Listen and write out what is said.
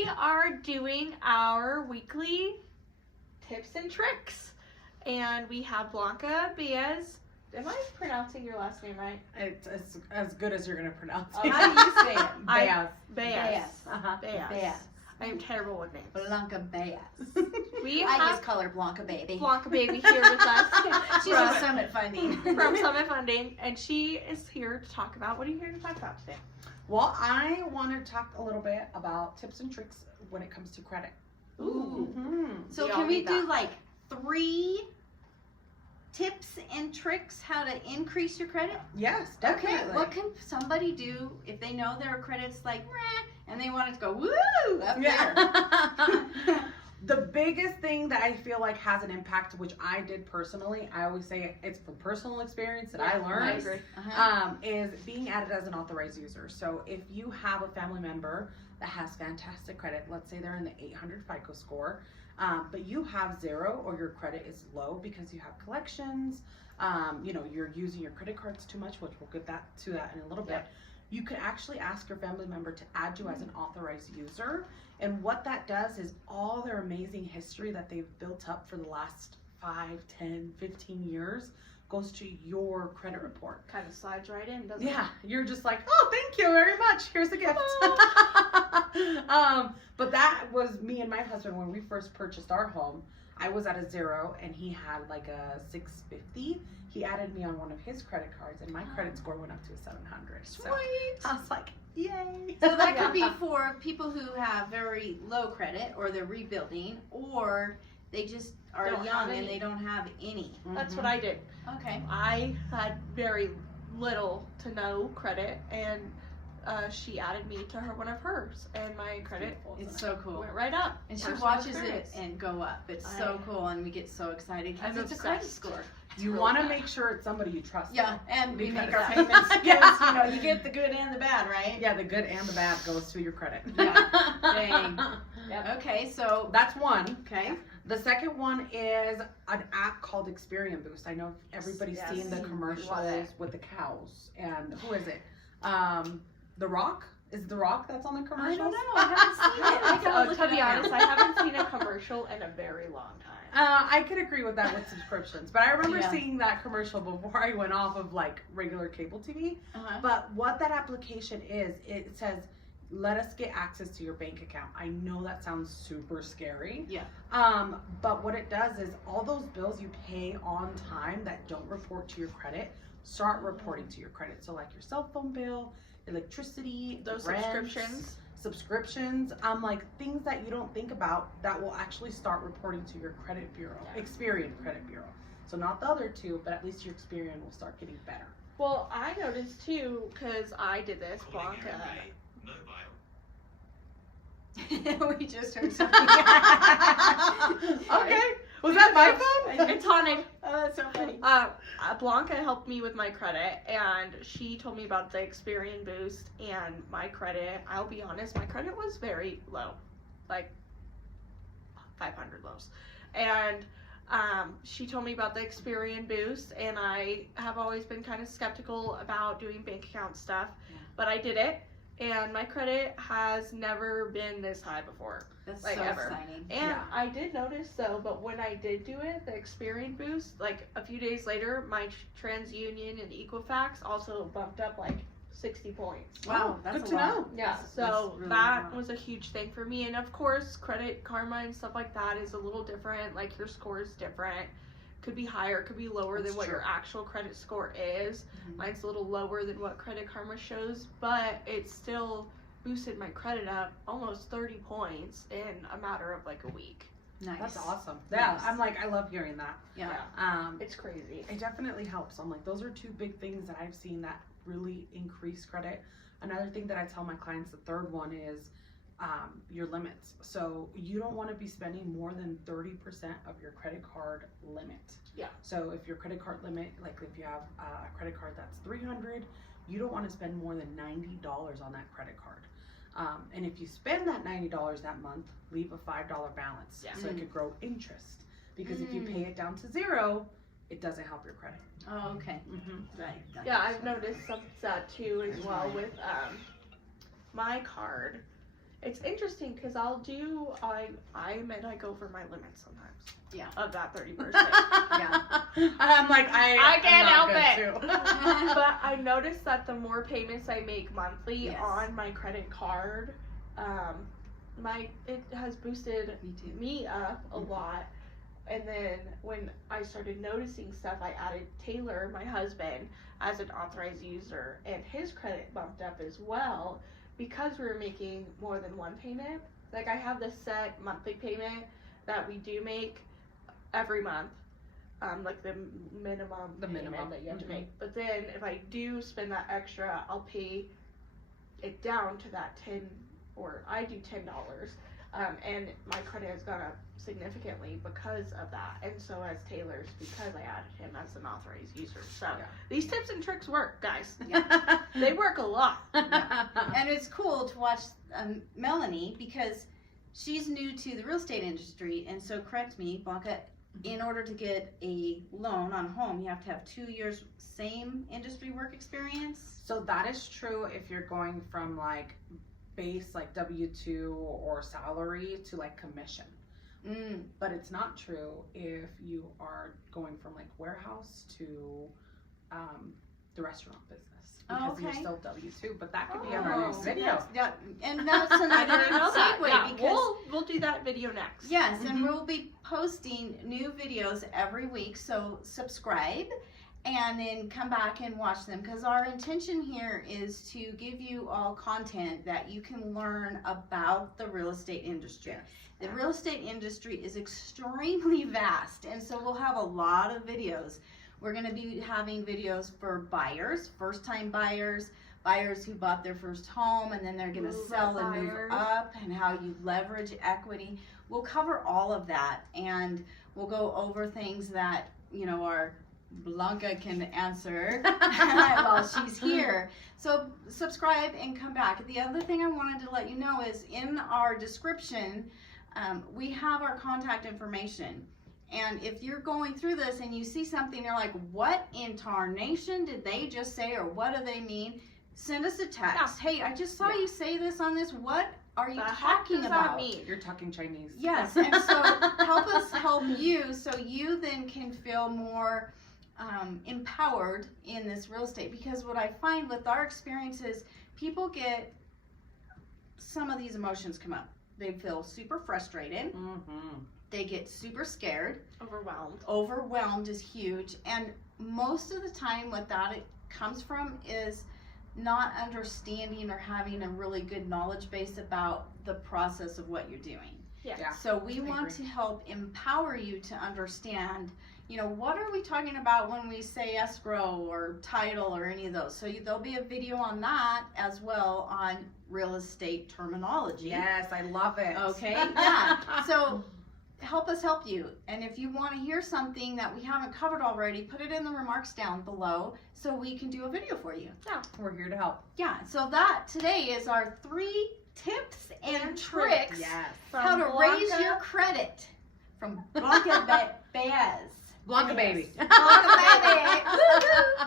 we are doing our weekly tips and tricks. And we have Blanca Beas. Am I pronouncing your last name right? It's as good as you're going to pronounce Oh, it. how do you say it? Beas. Beas. Beas. Beas. I am terrible with names. Blanca Beas. We I have just call her Blanca Baby. Blanca Baby here with us. She's from Summit Funding. From Summit Funding, and she is here to talk about, what are you here to talk about today? Well, I want to talk a little bit about tips and tricks when it comes to credit. Ooh. Mm-hmm. So We all can we need do that. like 3 tips and tricks how to increase your credit? Yes, definitely. Okay, what can somebody do if they know their credit's like, meh, and they want it to go, woo, up there? The biggest thing that I feel like has an impact, which I did personally, I always say it's from personal experience that I learned, I agree. is being added as an authorized user. So if you have a family member that has fantastic credit, let's say they're in the 800 FICO score, but you have 0 or your credit is low because you have collections, you're using your credit cards too much, which we'll get to that in a little bit. You could actually ask your family member to add you as an authorized user. And what that does is all their amazing history that they've built up for the last 5, 10, 15 years goes to your credit report. Kind of slides right in, doesn't it? Yeah, you're just like, oh, thank you very much. Here's a gift. But that was me and my husband when we first purchased our home. I was at a 0 and he had like a 650. He added me on one of his credit cards and my credit score went up to a 700. Sweet. So I was like, yay. So that could be for people who have very low credit or they're rebuilding or they just are Don't have young and any. they don't have any. That's what I did. Okay. I had very little to no credit, and she added me to one of hers, and my credit It's so cool. went right up. And she Personal watches experience. it and go up. It's so cool and we get so excited because I'm it's a credit obsessed. score. You want to make sure it's somebody you trust. Yeah, and we Because make our that- payments because, Yeah. you get the good and the bad, right? Yeah, the good and the bad goes to your credit. Yeah. Dang. Yep. Okay, so, That's one. okay. The second one is an app called Experian Boost. I know everybody's Yes. seen the Love commercials it. with the cows. And who is it? The Rock? Is it The Rock that's on the I commercials? don't know. I haven't seen it. I gotta look To it be up honest, now. I haven't seen a commercial in a very long time. I could agree with that with subscriptions. But I remember Yeah. seeing that commercial before I went off of like regular cable TV. Uh-huh. But what that application is, it says, let us get access to your bank account. I know that sounds super scary. Yeah. But what it does is all those bills you pay on time that don't report to your credit, start reporting to your credit. So like your cell phone bill, electricity, Those rent, subscriptions. like things that you don't think about that will actually start reporting to your credit bureau, Experian credit bureau. So not the other two, but at least your Experian will start getting better. Well, I noticed too, because I did this, Blanca. We just heard something. Okay. Was that my phone? It's haunted. Oh, that's so funny. Blanca helped me with my credit, and she told me about the Experian Boost, and my credit, I'll be honest, my credit was very low, like 500 lows. And she told me about the Experian Boost, and I have always been kind of skeptical about doing bank account stuff, but I did it, and my credit has never been this high before. That's like so ever. exciting. And Yeah. I did notice though, but when I did do it, the Experian Boost, like a few days later, my TransUnion and Equifax also bumped up like 60 points. Wow, Oh, that's good a to lot. know. Yeah, That's so really that wow. was a huge thing for me. And of course, Credit Karma and stuff like that is a little different. Like your score is different. Could be higher, could be lower That's than what true. your actual credit score is. Mhm. Mine's a little lower than what Credit Karma shows, but it still boosted my credit up almost 30 points in a matter of like a week. Nice. That's awesome. Yeah, Nice. I'm like, I love hearing that. Yeah. It's crazy. It definitely helps. I'm like, those are two big things that I've seen that really increase credit. Another thing that I tell my clients, the third one is your limits. So you don't want to be spending more than 30% of your credit card limit. Yeah. So if your credit card limit, like if you have a credit card that's $300, you don't want to spend more than $90 on that credit card. And if you spend that $90 that month, leave a $5 balance Yeah. so it could grow interest. Because if you pay it down to zero, it doesn't help your credit. Oh, okay. Mm-hmm. Right. That Yeah, makes I've noticed that too as well with my card. it's interesting because I admit I go over my limit sometimes. Yeah. Of that 30%. Yeah. I'm like, I can't help it. But I noticed that the more payments I make monthly Yes. on my credit card, it has boosted Me too. me up a lot. And then when I started noticing stuff, I added Taylor, my husband, as an authorized user, and his credit bumped up as well because we were making more than one payment. Like, I have this set monthly payment that we do make every month, like the minimum payment that you have to make. But then if I do spend that extra, I'll pay it down to that I do $10. And my credit has gone up significantly because of that, and so has Taylor's because I added him as an authorized user. So these tips and tricks work, guys. Yeah. They work a lot. And it's cool to watch Melanie because she's new to the real estate industry, and so correct me, Blanca, in order to get a loan on a home, you have to have 2 years same industry work experience. So that is true if you're going from like base, like W-2 or salary to like commission. But it's not true if you are going from like warehouse to the restaurant business. Because you're still W-2, but that could be on our next video. Yeah, and that's another segue Yeah, because we'll do that video next. yes, and we'll be posting new videos every week, so subscribe and then come back and watch them because our intention here is to give you all content that you can learn about the real estate industry. The real estate industry is extremely vast, and so we'll have a lot of videos. We're going to be having videos for buyers, first-time buyers, buyers who bought their first home and then they're going to sell and move up, and how you leverage equity. We'll cover all of that, and we'll go over things that, our Blanca can answer while she's here. So subscribe and come back. The other thing I wanted to let you know is in our description, we have our contact information. And if you're going through this and you see something, you're like, what in tarnation did they just say, or what do they mean? Send us a text. Yeah. Hey, I just saw you say this on this. What are you The heck talking does about? that mean? You're talking Chinese. Yes, and so help us help you so you then can feel more empowered in this real estate. Because what I find with our experiences, people get some of these emotions come up. They feel super frustrated. They get super scared. Overwhelmed. Overwhelmed is huge. And most of the time what that comes from is not understanding or having a really good knowledge base about the process of what you're doing. Yeah. So we want to help empower you to understand, what are we talking about when we say escrow or title or any of those. So there'll be a video on that as well on real estate terminology. Yes, I love it. Okay, yeah. So help us help you. And if you want to hear something that we haven't covered already, put it in the remarks down below so we can do a video for you. Yeah. We're here to help. Yeah, so that today is our 3 tips and tricks Yes. how to raise your credit from Blanca Beas. Blanca baby. Blanca baby. Woo-hoo.